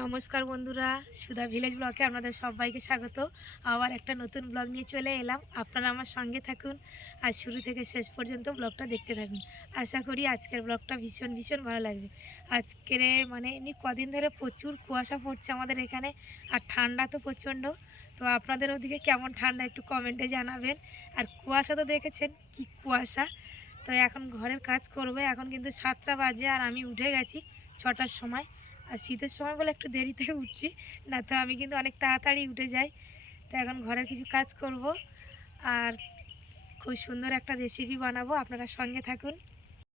নমস্কার বন্ধুরা, সুধা ভিলেজ ব্লগে আপনাদের সবাইকে স্বাগত। আবার একটা নতুন ব্লগ নিয়ে চলে এলাম। আপনারা আমার সঙ্গে থাকুন আর শুরু থেকে শেষ পর্যন্ত ব্লগটা দেখতে থাকুন। আশা করি আজকের ব্লগটা ভীষণ ভীষণ ভালো লাগবে। আজকের মানে এমনি কদিন ধরে প্রচুর কুয়াশা পড়ছে আমাদের এখানে, আর ঠান্ডা তো প্রচণ্ড। তো আপনাদের ওদিকে কেমন ঠান্ডা একটু কমেন্টে জানাবেন। আর কুয়াশা তো দেখেছেন, কি কুয়াশা। তো এখন ঘরের কাজ করবে, এখন কিন্তু সাতটা বাজে আর আমি উঠে গেছি ছটার সময়। আর শীতের সময় বলে একটু দেরিতে উঠছি, না তো আমি কিন্তু অনেক তাড়াতাড়ি উঠে যাই। তো এখন ঘরের কিছু কাজ করব আর খুব সুন্দর একটা রেসিপি বানাবো, আপনারা সঙ্গে থাকুন।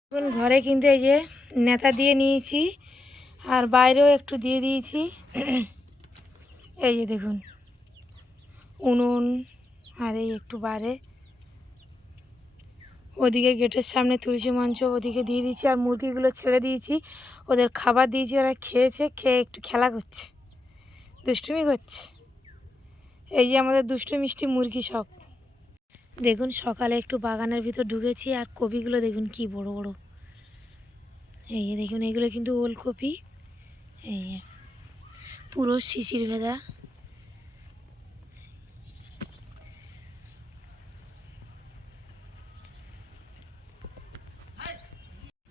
এখন ঘরে কিন্তু এই যে নেতা দিয়ে নিয়েছি আর বাইরেও একটু দিয়ে দিয়েছি। এই যে দেখুন, উনুন আর এই একটু বাইরে ওদিকে গেটের সামনে তুলসী মঞ্চ ওদিকে দিয়ে দিয়েছি আর মুরগিগুলো ছেড়ে দিয়েছি। ওদের খাবার দিয়েছি ওরা খেয়েছে, খেয়ে একটু খেলা করছে, দুষ্টুমি করছে। এই যে আমাদের দুষ্টু মিষ্টি মুরগি সব। দেখুন সকালে একটু বাগানের ভিতর ঢুকেছি আর কপিগুলো দেখুন কি বড় বড়। এই দেখুন, এগুলো কিন্তু ওলকপি। এই পুরো শিশির ভেজা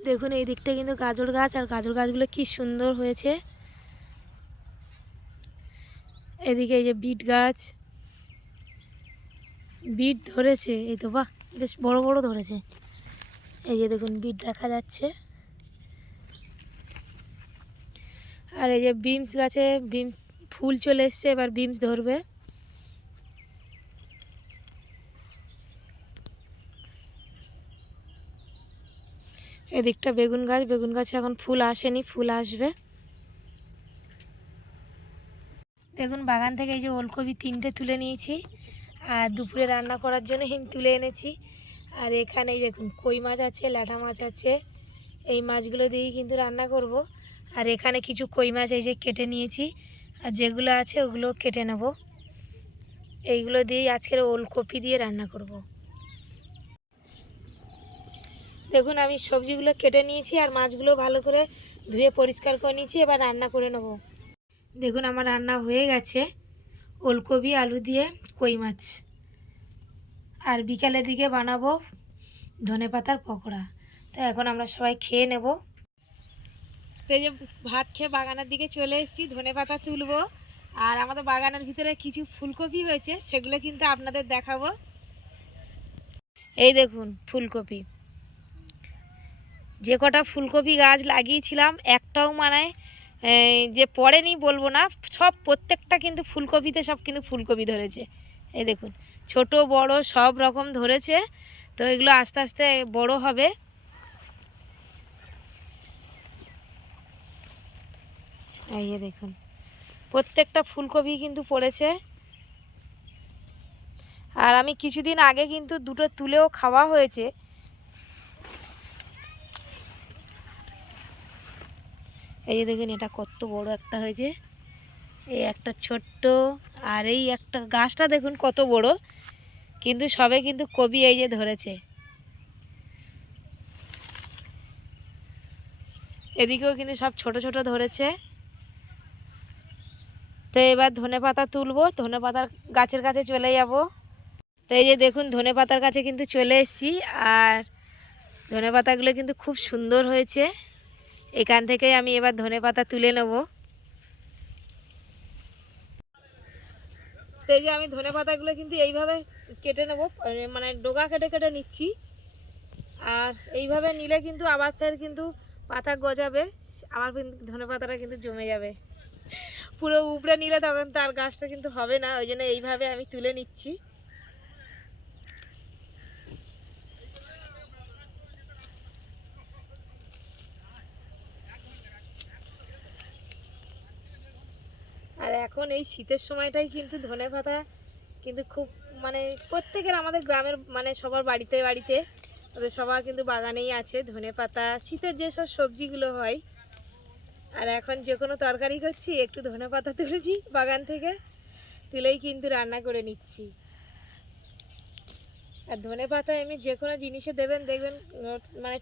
দেখুন, এই দিকটা কিন্তু গাজর গাছ, আর গাজর গাছগুলো কি সুন্দর হয়েছে। এদিকে এই যে বিট গাছ। বিট ধরেছে, এই তো বাহ, বেশ বড় বড় ধরেছে। এই যে দেখুন, বিট দেখা যাচ্ছে। আর এই যে বিমস গাছে, বিমস ফুল চলে এসছে, এবার বিমস ধরবে। এদিকটা বেগুন গাছ, বেগুন গাছে এখন ফুল আসেনি, ফুল আসবে। দেখুন, বাগান থেকে এই যে ওলকপি তিনটে তুলে নিয়েছি, আর দুপুরে রান্না করার জন্য হিম তুলে এনেছি। আর এখানে দেখুন, কই মাছ আছে ল্যাঠা মাছ আছে, এই মাছগুলো দিয়েই কিন্তু রান্না করব। আর এখানে কিছু কই মাছ এই যে কেটে নিয়েছি, আর যেগুলো আছে ওগুলো কেটে নেব। এইগুলো দিয়েই আজকের ওলকপি দিয়ে রান্না করব। দেখুন, আমি সবজিগুলো কেটে নিয়েছি আর মাছগুলো ভালো করে ধুয়ে পরিষ্কার করে নিয়েছি। এবার রান্না করে নেব। দেখুন, আমার রান্না হয়ে গেছে। ওলকপি, আলু দিয়ে কই মাছ। আর বিকালের দিকে বানাবো ধনে পাতার পকোড়া। তো এখন আমরা সবাই খেয়ে নেব। এই যে ভাত খেয়ে বাগানের দিকে চলে এসেছি, ধনে পাতা তুলবো। আর আমাদের বাগানের ভিতরে কিছু ফুলকপি হয়েছে, সেগুলো কিন্তু আপনাদের দেখাবো। এই দেখুন, ফুলকপি। যে কটা ফুলকপি গাছ লাগিয়েছিলাম, একটাও মানে যে পড়েনি বলব না, সব প্রত্যেকটা কিন্তু ফুলকপিতে, সব কিন্তু ফুলকপি ধরেছে। এই দেখুন, ছোট, বড়, সব রকম ধরেছে, তো এগুলো আস্তে আস্তে বড় হবে। এই দেখুন, প্রত্যেকটা ফুলকপি কিন্তু পড়েছে। আর আমি কিছুদিন আগে কিন্তু দুটো তুলেও খাওয়া হয়েছে। এই যে দেখুন, এটা কত বড় একটা হয়েছে। এই একটা ছোট্ট, আর এই একটা গাছটা দেখুন কত বড়। কিন্তু সবে কিন্তু কবি এই যে ধরেছে। এদিকেও কিন্তু সব ছোট ছোট ধরেছে। তো এবার ধনে পাতা তুলবো, ধনে পাতার গাছের কাছে চলে যাব। তো এই যে দেখুন, ধনে পাতার কাছে কিন্তু চলে এসেছি, আর ধনে পাতাগুলো কিন্তু খুব সুন্দর হয়েছে। এখান থেকে আমি এবার ধনে পাতা তুলে নেব। এই যে আমি ধনে পাতাগুলো কিন্তু এইভাবে কেটে নেব মানে ডোকা কেটে কেটে নিচ্ছি। আর এইভাবে নিলে কিন্তু আবার ফের কিন্তু পাতা গজাবে আমার কিন্তু ধনে পাতাটা কিন্তু জমে যাবে। পুরো উপরে নিলে তখন তার গাছটা কিন্তু হবে না, ওই জন্য এইভাবে আমি তুলে নিচ্ছি। এখন এই শীতের সময়টাই কিন্তু ধনে পাতা কিন্তু খুব মানে প্রত্যেকের আমাদের গ্রামের মানে সবার বাড়িতে বাড়িতে ওদের সবার কিন্তু বাগানেই আছে ধনে পাতা। শীতের যেসব সবজিগুলো হয়, আর এখন যে কোনো তরকারি করছি, একটু ধনে পাতা তুলেছি বাগান থেকে, তুলেই কিন্তু রান্না করে নিচ্ছি। আর ধনে পাতা এমনি যে কোনো জিনিসে দেবেন, দেখবেন মানে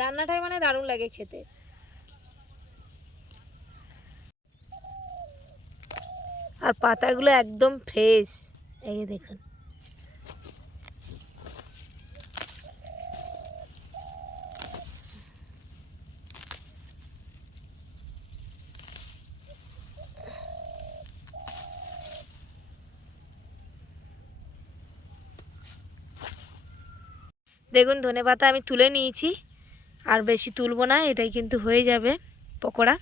রান্নাটাই মানে দারুণ লাগে খেতে। আর পাতাগুলো একদম ফ্রেশ এই দেখুন। দেখুন, ধনে পাতা আমি তুলে নিয়েছি। আর বেশি তুলবো না, এটাই কিন্তু হয়ে যাবে পকোড়া।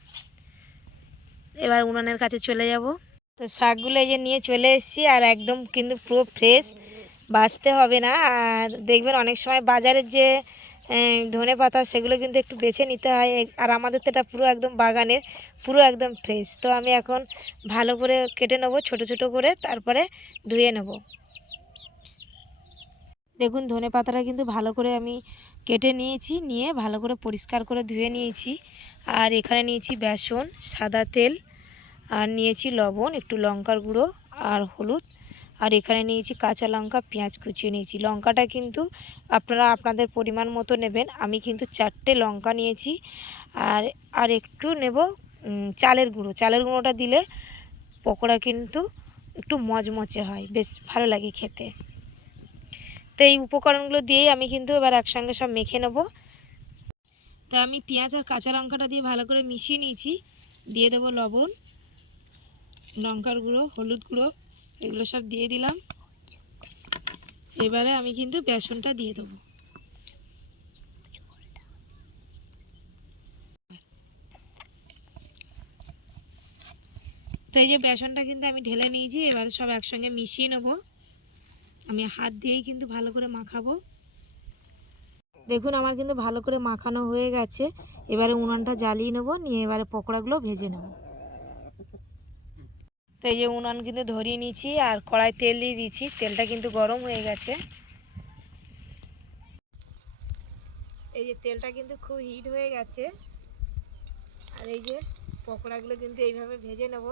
এবার উনানের কাছে চলে যাব। তো শাকগুলো এই যে নিয়ে চলে এসেছি আর একদম কিন্তু পুরো ফ্রেশ বাছতে হবে না। আর দেখবেন অনেক সময় বাজারের যে ধনে পাতা সেগুলো কিন্তু একটু বেছে নিতে হয়। আর আমাদের তো এটা পুরো একদম বাগানের, পুরো একদম ফ্রেশ তো আমি এখন ভালো করে কেটে নেব, ছোট ছোট করে, তারপরে ধুয়ে নেব। দেখুন, ধনে পাতাটা কিন্তু ভালো করে আমি কেটে নিয়েছি, নিয়ে ভালো করে পরিষ্কার করে ধুয়ে নিয়েছি। আর এখানে নিয়েছি বেসন, সাদা তেল আর নিয়েছি লবণ, একটু লঙ্কার গুঁড়ো আর হলুদ। আর এখানে নিয়েছি কাঁচা লঙ্কা, পেঁয়াজ কুচিয়ে নিয়েছি। লঙ্কাটা কিন্তু আপনারা আপনাদের পরিমাণ মতো নেবেন। আমি কিন্তু চারটে লঙ্কা নিয়েছি। আর আর একটু নেব চালের গুঁড়ো। চালের গুঁড়োটা দিলে পকোড়া কিন্তু একটু মচমচে হয়। বেশ ভালো লাগে খেতে। তো এই উপকরণগুলো দিয়েই আমি কিন্তু এবার একসঙ্গে সব মেখে নেব। তা আমি পেঁয়াজ আর কাঁচা লঙ্কাটা দিয়ে ভালো করে মিশিয়ে নিয়েছি। দিয়ে দেবো লবণ। লঙ্কার গুঁড়ো, হলুদ গুঁড়ো, এগুলো সব দিয়ে দিলাম। এবারে আমি কিন্তু বেসনটা দিয়ে দেবো। তো এই যে বেসনটা কিন্তু আমি ঢেলে নিয়েছি, এবারে সব একসঙ্গে মিশিয়ে নেব। আমি হাত দিয়েই কিন্তু ভালো করে মাখাবো। দেখুন, আমার কিন্তু ভালো করে মাখানো হয়ে গেছে। এবারে উনানটা জ্বালিয়ে নেব, নিয়ে এবারে পকোড়াগুলো ভেজে নেব। তো এই যে উনান কিন্তু ধরিয়ে নিয়েছি আর কড়াই তেল দিয়ে দিয়েছি। তেলটা কিন্তু গরম হয়ে গেছে। এই যে তেলটা কিন্তু খুব হিট হয়ে গেছে। আর এই যে পকোড়াগুলো কিন্তু এইভাবে ভেজে নেব।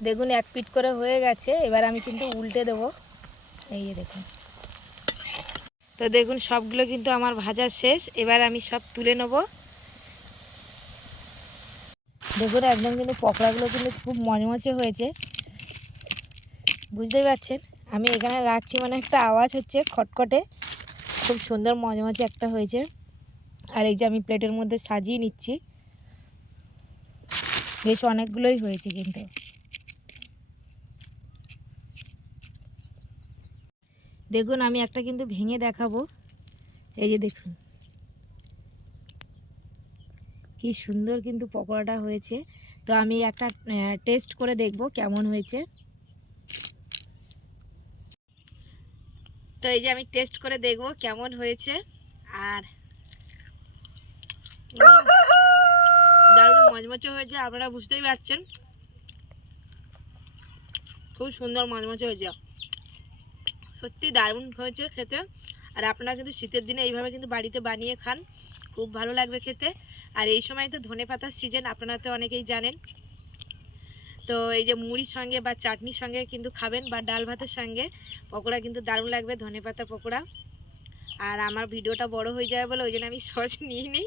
দেখুন, এক পিট করে হয়ে গেছে। এবার আমি কিন্তু উল্টে দেবো। এই দেখুন। তো দেখুন, সবগুলো কিন্তু আমার ভাজা শেষ। এবার আমি সব তুলে নেব। দেখুন, একদম কিন্তু পকোড়াগুলো কিন্তু খুব মচমচে হয়েছে। বুঝতেই পারছেন? আমি এখানে রাখছি মানে একটা আওয়াজ হচ্ছে খটখটে। খুব সুন্দর মজমচে একটা হয়েছে। আর এই যে আমি প্লেটের মধ্যে সাজিয়ে নিচ্ছি। বেশ অনেকগুলোই হয়েছে কিন্তু। দেখুন, আমি একটা কিন্তু ভেঙে দেখাবো। এই যে দেখুন। কি সুন্দর কিন্তু পকোড়াটা হয়েছে। তো আমি একটা টেস্ট করে দেখব কেমন হয়েছে। তো এই যে আমি টেস্ট করে দেখব কেমন হয়েছে। আর দারুণ মচমচে হয়েছে, আপনারা বুঝতেই পারছেন। খুব সুন্দর মচমচে হয়েছে। সত্যি দারুণ হয়েছে খেতে। আর আপনারা কিন্তু শীতের দিনে এইভাবে কিন্তু বাড়িতে বানিয়ে খান। খুব ভালো লাগবে খেতে। আর এই সময় তো ধনে পাতার সিজন আপনারা তো অনেকেই জানেন। তো এই যে মুড়ির সঙ্গে বা চাটনির সঙ্গে কিন্তু খাবেন বা ডাল ভাতের সঙ্গে, পকোড়া কিন্তু দারুণ লাগবে, ধনে পাতা পকোড়া। আর আমার ভিডিওটা বড় হয়ে যাবে বলে ওই জন্য আমি সহজ নিয়ে নিই